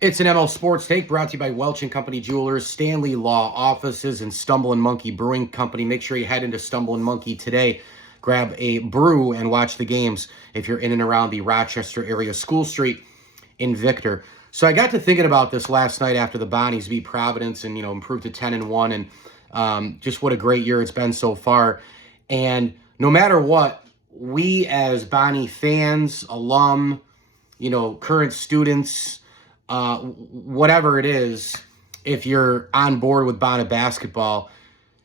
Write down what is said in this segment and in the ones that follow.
It's an ML Sports Take brought to you by Welch & Company Jewelers, Stanley Law Offices, and Stumble & Monkey Brewing Company. Make sure you head into Stumble & Monkey today. Grab a brew and watch the games if you're in and around the Rochester area. School Street in Victor. So I got to thinking about this last night after the Bonnies beat Providence and, improved to 10-1, and just what a great year it's been so far. And no matter what, we as Bonnie fans, alum, current students, whatever it is, if you're on board with Bonnet basketball,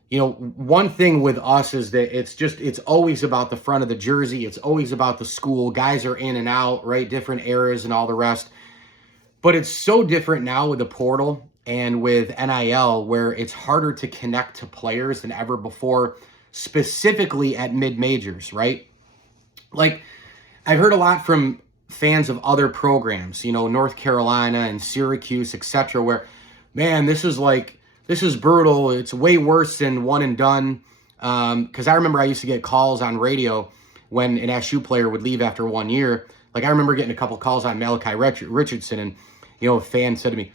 one thing with us is that it's always about the front of the jersey. It's always about the school. Guys are in and out, right? Different eras and all the rest. But it's so different now with the portal and with NIL, where it's harder to connect to players than ever before, specifically at mid-majors, right? Like, I've heard a lot from fans of other programs, North Carolina and Syracuse, etc., where, man, this is brutal. It's way worse than one and done. Because I remember I used to get calls on radio when an SU player would leave after 1 year. Like, I remember getting a couple calls on Malachi Richardson, and, a fan said to me,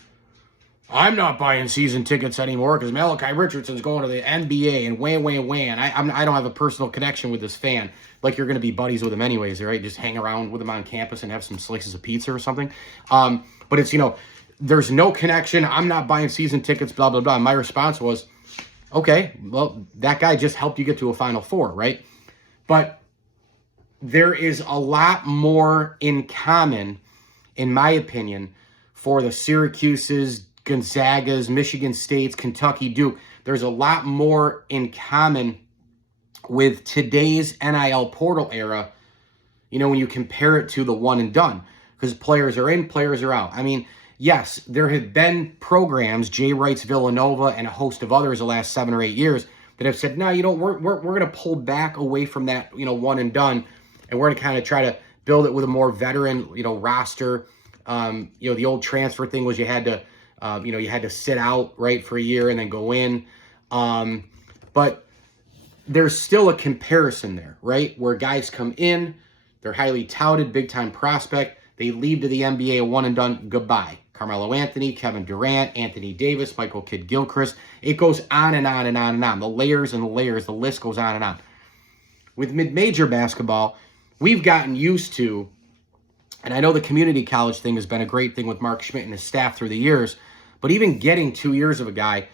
I'm not buying season tickets anymore because Malachi Richardson's going to the NBA and wham. I don't have a personal connection with this fan. Like, you're going to be buddies with him anyways, right? Just hang around with him on campus and have some slices of pizza or something. But it's, there's no connection. I'm not buying season tickets, blah, blah, blah. And my response was, okay, well, that guy just helped you get to a Final Four, right? But there is a lot more in common, in my opinion, for the Syracuses, Gonzagas, Michigan States, Kentucky, Duke. There's a lot more in common with today's NIL portal era, when you compare it to the one and done, because players are in, players are out. I mean, yes, there have been programs, Jay Wright's Villanova and a host of others the last 7 or 8 years, that have said, no, we're going to pull back away from that, one and done, and we're going to kind of try to build it with a more veteran, roster. The old transfer thing was you had to sit out, right, for a year and then go in. But there's still a comparison there, right, where guys come in, they're highly touted, big-time prospect, they leave to the NBA, a one-and-done, goodbye. Carmelo Anthony, Kevin Durant, Anthony Davis, Michael Kidd-Gilchrist. It goes on and on and on and on. The layers and the layers, the list goes on and on. With mid-major basketball, we've gotten used to, and I know the community college thing has been a great thing with Mark Schmidt and his staff through the years, but even getting 2 years of a guy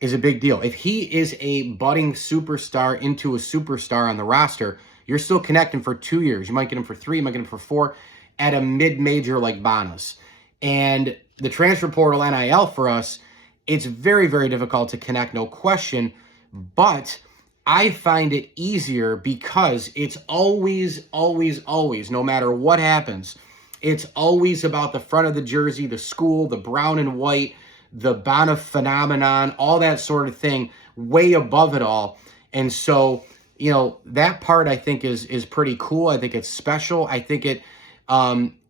is a big deal. If he is a budding superstar into a superstar on the roster, you're still connecting for 2 years. You might get him for 3, you might get him for 4 at a mid-major like Bonus. And the transfer portal NIL for us, it's very, very difficult to connect, no question, but I find it easier because it's always, no matter what happens, it's always about the front of the jersey, the school, the brown and white, the Bonner phenomenon, all that sort of thing, way above it all. And so, that part I think is pretty cool. I think it's special. I think it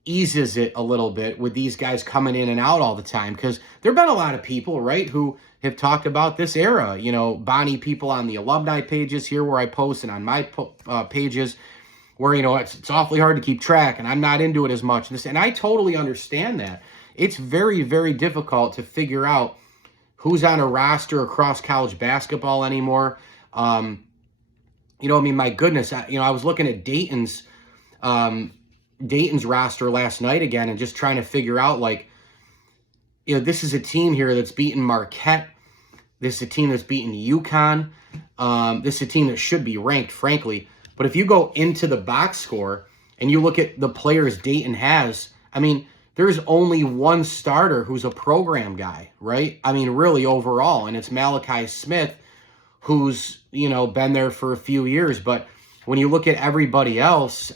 eases it a little bit with these guys coming in and out all the time, because there have been a lot of people, right, who have talked about this era, Bonnie people on the alumni pages here where I post and on my pages where, it's awfully hard to keep track and I'm not into it as much. And I totally understand that. It's very, very difficult to figure out who's on a roster across college basketball anymore. My goodness, I was looking at Dayton's roster last night again and just trying to figure out, this is a team here that's beaten Marquette. This is a team that's beaten UConn. This is a team that should be ranked, frankly. But if you go into the box score and you look at the players Dayton has, there's only one starter who's a program guy, right? Really overall, and it's Malachi Smith, who's, been there for a few years. But when you look at everybody else,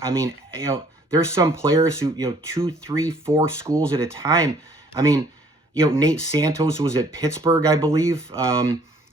there's some players who, 2, 3, 4 schools at a time. Nate Santos was at Pittsburgh, I believe,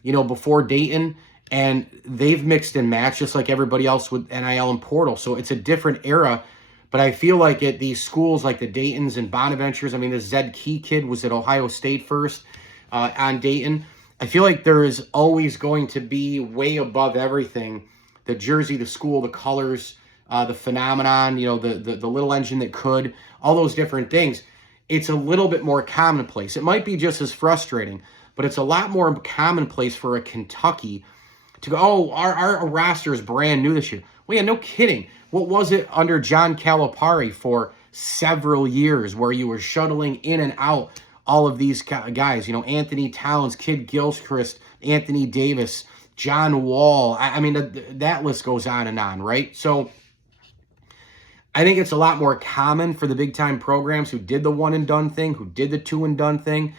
before Dayton, and they've mixed and matched just like everybody else with NIL and portal. So it's a different era. But I feel like at these schools like the Daytons and Bonaventures, the Zed Key kid was at Ohio State first on Dayton. I feel like there is always going to be way above everything, the jersey, the school, the colors, the phenomenon, the little engine that could, all those different things. it's a little bit more commonplace. It might be just as frustrating, but it's a lot more commonplace for a Kentucky to go, oh, our roster is brand new this year. Well, yeah, no kidding. What was it under John Calipari for several years where you were shuttling in and out all of these guys? You know, Anthony Towns, Kid Gilchrist, Anthony Davis, John Wall. I mean, that list goes on, right? So I think it's a lot more common for the big-time programs who did the one-and-done thing, who did the two-and-done thing,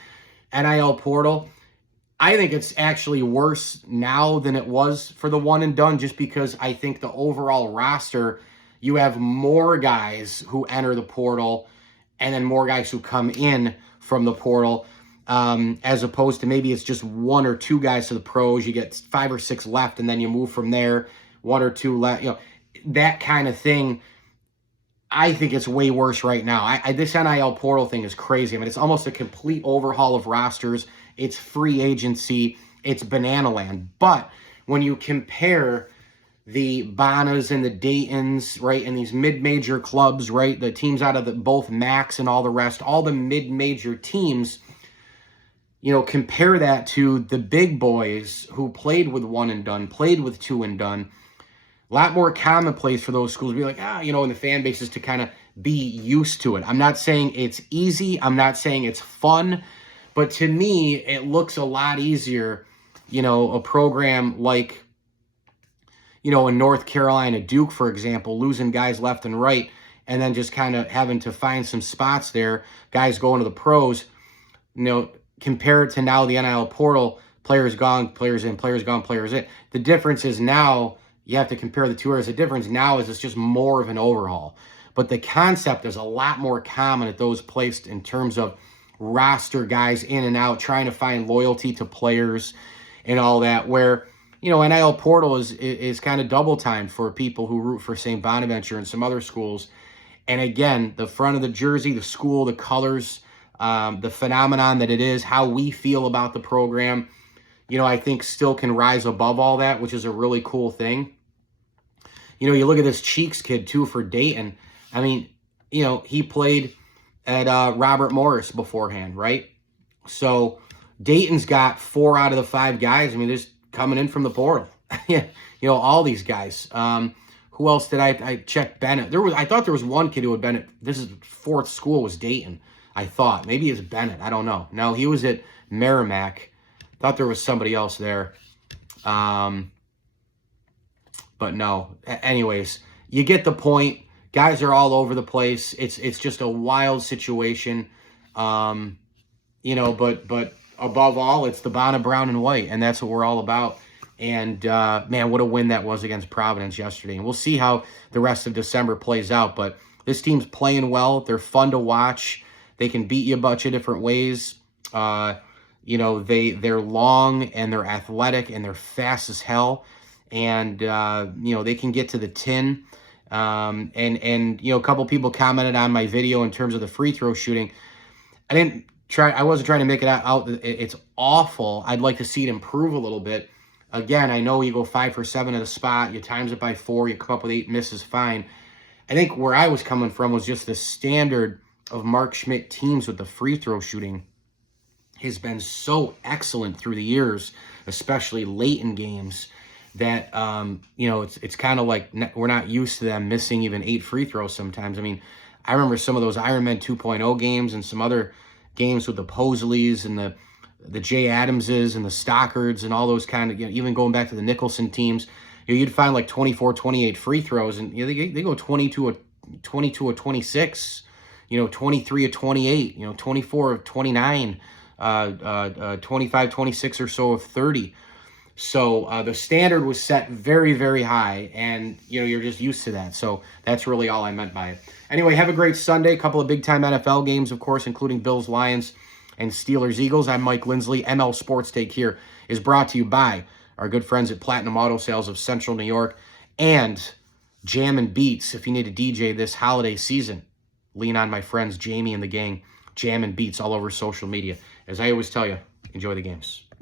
NIL portal. I think it's actually worse now than it was for the one-and-done, just because I think the overall roster, you have more guys who enter the portal and then more guys who come in from the portal, as opposed to maybe it's just one or two guys to the pros. You get 5 or 6 left, and then you move from there, 1 or 2 left. You know, that kind of thing. I think it's way worse right now. This NIL portal thing is crazy. I mean, it's almost a complete overhaul of rosters. It's free agency. It's banana land. But when you compare the Bonas and the Daytons, right, and these mid-major clubs, right, the teams out of both MACs and all the rest, all the mid-major teams, you know, compare that to the big boys who played with one-and-done, played with two-and-done. A lot more commonplace for those schools to be like, you know, and the fan bases to kind of be used to it. I'm not saying it's easy. I'm not saying it's fun. But to me, it looks a lot easier, you know, a program like, you know, in North Carolina, Duke, for example, losing guys left and right, and then just kind of having to find some spots there, guys going to the pros. You know, compare it to now the NIL portal, players gone, players in, players gone, players in. The difference is now, you have to compare the two areas. The difference now is it's just more of an overhaul. But the concept is a lot more common at those placed in terms of roster guys in and out, trying to find loyalty to players and all that, where, you know, NIL portal is kind of double time for people who root for St. Bonaventure and some other schools. And again, the front of the jersey, the school, the colors, the phenomenon that it is, how we feel about the program, you know, I think still can rise above all that, which is a really cool thing. You know, you look at this Cheeks kid, too, for Dayton. I mean, you know, he played at Robert Morris beforehand, right? So Dayton's got 4 out of the 5 guys. I mean, just coming in from the portal. Yeah, you know, all these guys. Who else did I check? Bennett. I thought there was one kid who had been at, this is 4th school was Dayton, I thought. Maybe it's Bennett. I don't know. No, he was at Merrimack. Thought there was somebody else there. But no. Anyways, you get the point. Guys are all over the place. It's just a wild situation. You know, but above all, it's the Bona Brown and White, and that's what we're all about. And, man, what a win that was against Providence yesterday. And we'll see how the rest of December plays out. But this team's playing well. They're fun to watch. They can beat you a bunch of different ways. You know, they're long, and they're athletic, and they're fast as hell. And, you know, they can get to the tin. And you know, a couple people commented on my video in terms of the free throw shooting. I wasn't trying to make it out. It's awful. I'd like to see it improve a little bit. Again, I know you go 5 for 7 at a spot, you times it by 4, you come up with 8 misses, fine. I think where I was coming from was just the standard of Mark Schmidt teams with the free throw shooting has been so excellent through the years, especially late in games, that, you know, it's kind of like we're not used to them missing even 8 free throws sometimes. I mean, I remember some of those Ironman 2.0 games and some other games with the Posleys and the Jay Adamses and the Stockards and all those kind of, you know, even going back to the Nicholson teams, you know, you'd find like 24, 28 free throws, and, you know, they go 22 or 26, you know, 23 or 28, you know, 24 or 29, 25, 26 or so of 30. So the standard was set very, very high, and, you know, you're just used to that. So that's really all I meant by it. Anyway, have a great Sunday. A couple of big-time NFL games, of course, including Bills, Lions, and Steelers, Eagles. I'm Mike Lindsley. ML Sports Take here is brought to you by our good friends at Platinum Auto Sales of Central New York and Jam and Beats. If you need a DJ this holiday season, lean on my friends Jamie and the gang. Jam and Beats all over social media. As I always tell you, enjoy the games.